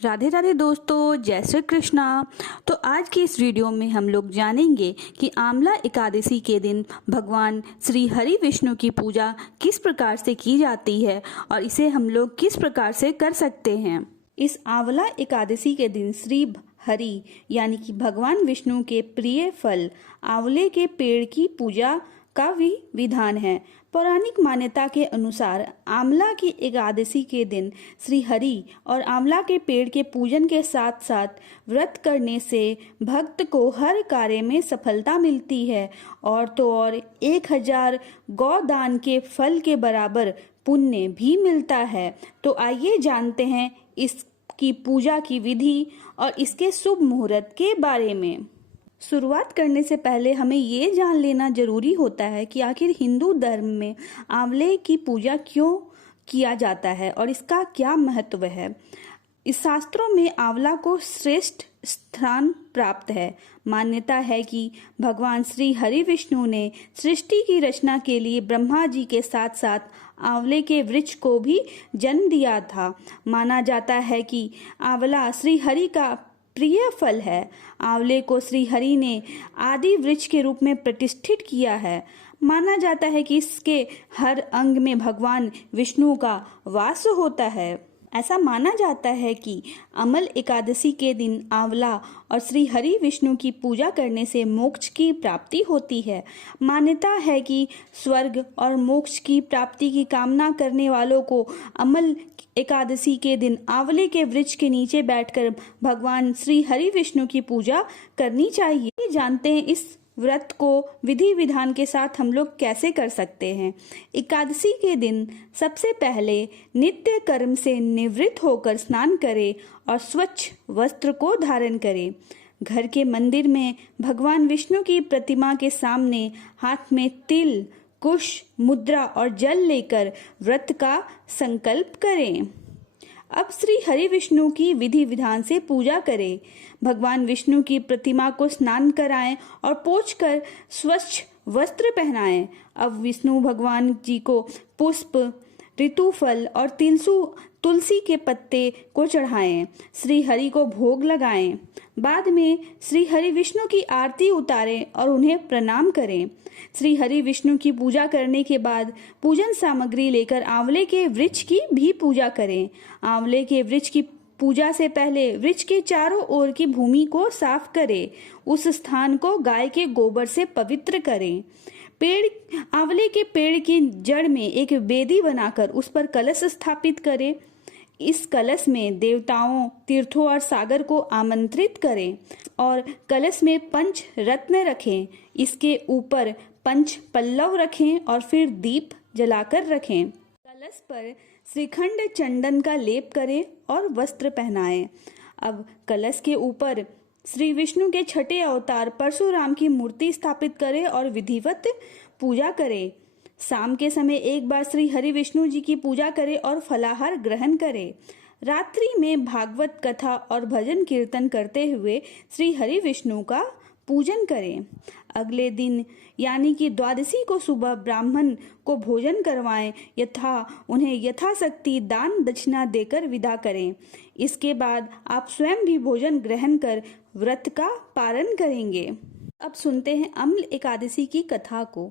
राधे राधे दोस्तों, जय श्री कृष्णा। तो आज की इस वीडियो में हम लोग जानेंगे कि आंवला एकादशी के दिन भगवान श्री हरि विष्णु की पूजा किस प्रकार से की जाती है और इसे हम लोग किस प्रकार से कर सकते हैं। इस आंवला एकादशी के दिन श्री हरि यानी कि भगवान विष्णु के प्रिय फल आंवले के पेड़ की पूजा का भी विधान है। पौराणिक मान्यता के अनुसार आंवला की एकादशी के दिन श्री हरि और आंवला के पेड़ के पूजन के साथ साथ व्रत करने से भक्त को हर कार्य में सफलता मिलती है और तो और 1000 गौदान के फल के बराबर पुण्य भी मिलता है। तो आइए जानते हैं इसकी पूजा की विधि और इसके शुभ मुहूर्त के बारे में। शुरुआत करने से पहले हमें ये जान लेना जरूरी होता है कि आखिर हिंदू धर्म में आंवले की पूजा क्यों किया जाता है और इसका क्या महत्व है। इस शास्त्रों में आंवला को श्रेष्ठ स्थान प्राप्त है। मान्यता है कि भगवान श्री हरि विष्णु ने सृष्टि की रचना के लिए ब्रह्मा जी के साथ साथ आंवले के वृक्ष को भी जन्म दिया था। माना जाता है कि आंवला श्री हरि का प्रिय फल है। आंवले को श्री हरि ने आदि वृक्ष के रूप में प्रतिष्ठित किया है। माना जाता है कि इसके हर अंग में भगवान विष्णु का वास होता है। ऐसा माना जाता है कि अमल एकादशी के दिन आंवला और श्री हरि विष्णु की पूजा करने से मोक्ष की प्राप्ति होती है। मान्यता है कि स्वर्ग और मोक्ष की प्राप्ति की कामना करने वालों को अमल एकादशी के दिन आंवले के वृक्ष के नीचे बैठकर भगवान श्री हरि विष्णु की पूजा करनी चाहिए। जानते हैं इस व्रत को विधि विधान के साथ हम लोग कैसे कर सकते हैं। एकादशी के दिन सबसे पहले नित्य कर्म से निवृत्त होकर स्नान करें और स्वच्छ वस्त्र को धारण करें। घर के मंदिर में भगवान विष्णु की प्रतिमा के सामने हाथ में तिल, कुश, मुद्रा और जल लेकर व्रत का संकल्प करें। अब श्री हरि विष्णु की विधि विधान से पूजा करें। भगवान विष्णु की प्रतिमा को स्नान कराएं और पोंछकर स्वच्छ वस्त्र पहनाएं। अब विष्णु भगवान जी को पुष्प, ऋतुफल और तुलसी के पत्ते को चढ़ाएं। श्री हरि को भोग लगाएं। बाद में श्री हरि विष्णु की आरती उतारें और उन्हें प्रणाम करें। श्री हरि विष्णु की पूजा करने के बाद पूजन सामग्री लेकर आंवले के वृक्ष की भी पूजा करें। आंवले के वृक्ष की पूजा से पहले वृक्ष के चारों ओर की भूमि को साफ करें। उस स्थान को गाय के गोबर से पवित्र करें। आंवले के पेड़ की जड़ में एक वेदी बनाकर उस पर कलश स्थापित करें। इस कलश में देवताओं, तीर्थों और सागर को आमंत्रित करें और कलश में पंच रत्न रखें। इसके ऊपर पंच पल्लव रखें और फिर दीप जलाकर रखें। कलश पर श्रीखंड चंदन का लेप करें और वस्त्र पहनाएं। अब कलश के ऊपर श्री विष्णु के छठे अवतार परशुराम की मूर्ति स्थापित करें और विधिवत पूजा करें। शाम के समय एक बार श्री हरि विष्णु जी की पूजा करें और फलाहार ग्रहण करें। रात्रि में भागवत कथा और भजन कीर्तन करते हुए श्री हरि विष्णु का पूजन करें। अगले दिन यानी कि द्वादशी को सुबह ब्राह्मण को भोजन करवाएं उन्हें यथाशक्ति दान दक्षिणा देकर विदा करें। इसके बाद आप स्वयं भी भोजन ग्रहण कर व्रत का पालन करेंगे। अब सुनते हैं अम्ल एकादशी की कथा को।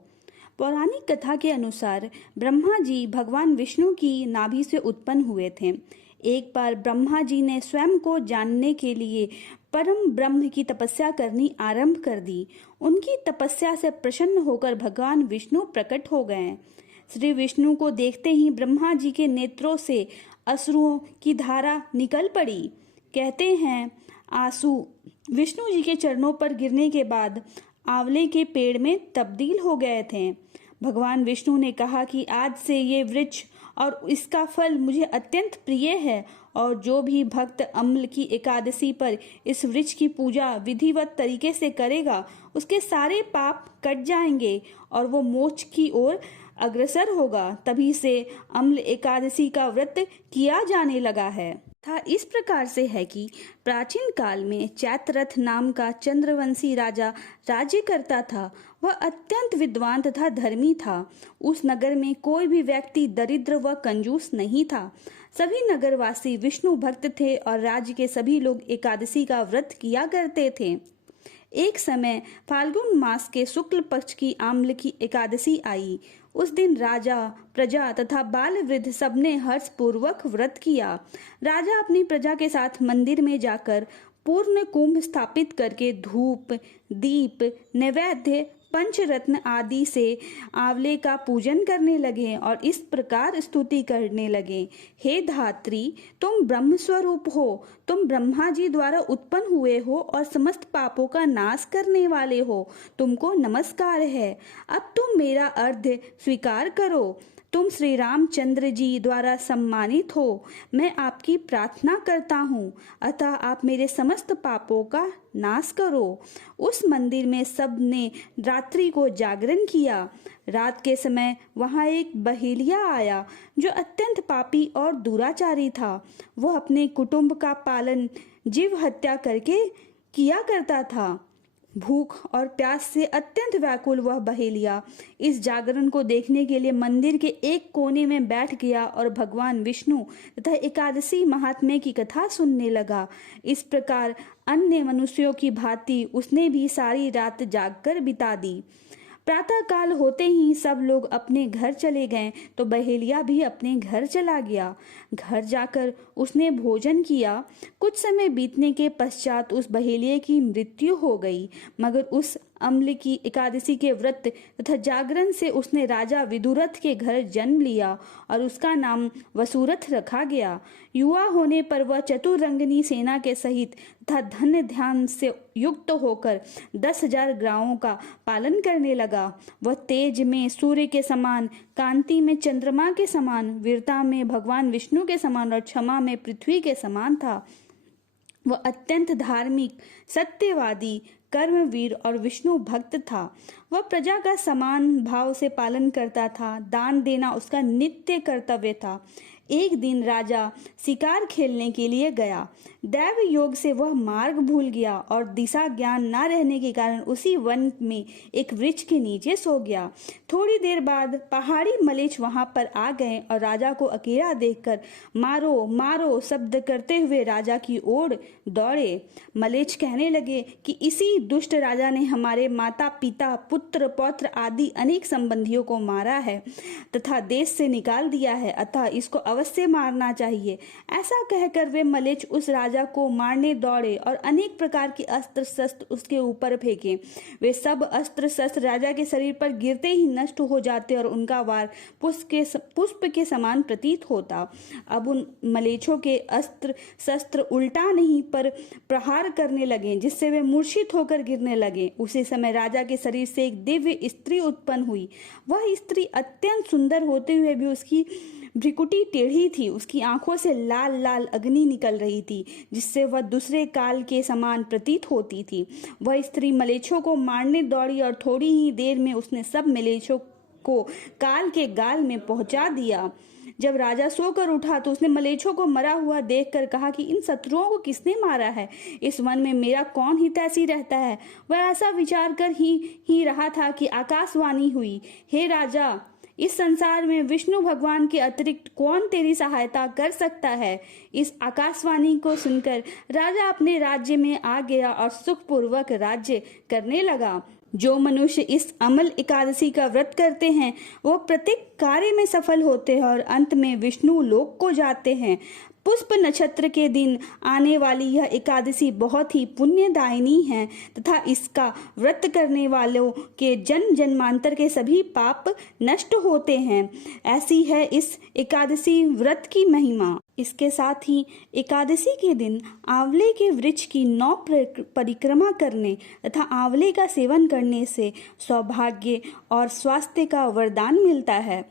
पौराणिक कथा के अनुसार ब्रह्मा जी भगवान विष्णु की नाभि से उत्पन्न हुए थे। एक बार ब्रह्मा जी ने स्वयं को जानने के लिए परम ब्रह्म की तपस्या करनी आरंभ कर दी। उनकी तपस्या से प्रसन्न होकर भगवान विष्णु प्रकट हो गए। श्री विष्णु को देखते ही ब्रह्मा जी के नेत्रों से अश्रुओं की धारा निकल पड़ी। कहते हैं आंसू विष्णु जी के चरणों पर गिरने के बाद आंवले के पेड़ में तब्दील हो गए थे। भगवान विष्णु ने कहा कि आज से ये वृक्ष और इसका फल मुझे अत्यंत प्रिय है और जो भी भक्त अम्ल की एकादशी पर इस वृक्ष की पूजा विधिवत तरीके से करेगा उसके सारे पाप कट जाएंगे और वो मोक्ष की ओर अग्रसर होगा। तभी से अम्ल एकादशी का व्रत किया जाने लगा है। था इस प्रकार से है कि प्राचीन काल में चैत्ररथ नाम का चंद्रवंशी राजा राज्य करता था। वह अत्यंत विद्वान तथा धर्मी था। उस नगर में कोई भी व्यक्ति दरिद्र व कंजूस नहीं था। सभी नगरवासी विष्णु भक्त थे और राज्य के सभी लोग एकादशी का व्रत किया करते थे। एक समय फाल्गुन मास के शुक्ल पक्ष की आम्ल की एकादशी आई। उस दिन राजा, प्रजा तथा बाल वृद्ध सबने हर्ष पूर्वक व्रत किया। राजा अपनी प्रजा के साथ मंदिर में जाकर पूर्ण कुंभ स्थापित करके धूप, दीप, नैवेद्य, पंचरत्न आदि से आंवले का पूजन करने लगे और इस प्रकार स्तुति करने लगे। हे धात्री, तुम ब्रह्म स्वरूप हो, तुम ब्रह्मा जी द्वारा उत्पन्न हुए हो और समस्त पापों का नाश करने वाले हो। तुमको नमस्कार है। अब तुम मेरा अर्घ्य स्वीकार करो। तुम श्री रामचंद्र जी द्वारा सम्मानित हो। मैं आपकी प्रार्थना करता हूँ, अतः आप मेरे समस्त पापों का नाश करो। उस मंदिर में सब ने रात्रि को जागरण किया। रात के समय वहाँ एक बहेलिया आया जो अत्यंत पापी और दुराचारी था। वह अपने कुटुंब का पालन जीव हत्या करके किया करता था। भूख और प्यास से अत्यंत व्याकुल वह बहेलिया इस जागरण को देखने के लिए मंदिर के एक कोने में बैठ गया और भगवान विष्णु तथा एकादशी महात्म्य की कथा सुनने लगा। इस प्रकार अन्य मनुष्यों की भांति उसने भी सारी रात जागकर बिता दी। प्रातः काल होते ही सब लोग अपने घर चले गए तो बहेलिया भी अपने घर चला गया। घर जाकर उसने भोजन किया। कुछ समय बीतने के पश्चात उस बहेलिये की मृत्यु हो गई, मगर उस अम्ल की एकादशी के व्रत तथा जागरण से उसने राजा विदुरथ के घर जन्म लिया और उसका नाम वसुरथ रखा गया। युवा होने पर वह चतुरंगिनी सेना के सहित तथा धन्य ध्यान से युक्त होकर 10,000 गांवों का पालन करने लगा। वह तेज में सूर्य के समान, कांति में चंद्रमा के समान, वीरता में भगवान विष्णु के समान और क्षमा में पृथ्वी के समान था। वह अत्यंत धार्मिक, सत्यवादी, कर्मवीर और विष्णु भक्त था। वह प्रजा का समान भाव से पालन करता था। दान देना उसका नित्य कर्तव्य था। एक दिन राजा शिकार खेलने के लिए गया। दैव योग से वह मार्ग भूल गया और दिशा ज्ञान न रहने के कारण उसी वन में एक वृक्ष के नीचे सो गया। थोड़ी देर बाद पहाड़ी मलेच्छ वहां पर आ गए और राजा को अकेला देखकर मारो मारो शब्द करते हुए राजा की ओर दौड़े। मलेच्छ कहने लगे कि इसी दुष्ट राजा ने हमारे माता पिता, पुत्र पौत्र आदि अनेक संबंधियों को मारा है तथा देश से निकाल दिया है, अतः इसको अवश्य मारना चाहिए। ऐसा कहकर वे मलेच्छ उस राजा को मारने दौड़े और अनेक प्रकार के अस्त्र शस्त्र उसके ऊपर फेंके। वे सब अस्त्र शस्त्र राजा के शरीर पर गिरते ही नष्ट हो जाते और उनका वार पुष्प के समान प्रतीत होता। अब उन मलेच्छों के अस्त्र शस्त्र उल्टा नहीं पर प्रहार करने लगे, जिससे वे मूर्छित होकर गिरने लगे। उसी समय राजा के शरीर से एक दिव्य स्त्री उत्पन्न हुई। वह स्त्री अत्यंत सुंदर होते हुए भी उसकी भ्रिकुटी टेढ़ी थी। उसकी आंखों से लाल लाल अग्नि निकल रही थी, जिससे वह दूसरे काल के समान प्रतीत होती थी। वह स्त्री मलेच्छों को मारने दौड़ी और थोड़ी ही देर में उसने सब मलेच्छों को काल के गाल में पहुंचा दिया। जब राजा सोकर उठा तो उसने मलेच्छों को मरा हुआ देखकर कहा कि इन शत्रुओं को किसने मारा है? इस वन में मेरा कौन हितैषी रहता है? वह ऐसा विचार कर ही रहा था कि आकाशवाणी हुई, हे राजा, इस संसार में विष्णु भगवान के अतिरिक्त कौन तेरी सहायता कर सकता है? इस आकाशवाणी को सुनकर राजा अपने राज्य में आ गया और सुखपूर्वक राज्य करने लगा। जो मनुष्य इस अमल एकादशी का व्रत करते हैं वो प्रत्येक कार्य में सफल होते हैं और अंत में विष्णु लोक को जाते हैं। पुष्प नक्षत्र के दिन आने वाली यह एकादशी बहुत ही पुण्यदायिनी है तथा इसका व्रत करने वालों के जन्म जन्मांतर के सभी पाप नष्ट होते हैं। ऐसी है इस एकादशी व्रत की महिमा। इसके साथ ही एकादशी के दिन आंवले के वृक्ष की 9 परिक्रमा करने तथा आंवले का सेवन करने से सौभाग्य और स्वास्थ्य का वरदान मिलता है।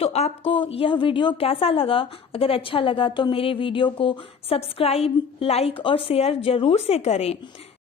तो आपको यह वीडियो कैसा लगा? अगर अच्छा लगा तो मेरे वीडियो को सब्सक्राइब, लाइक और शेयर जरूर से करें।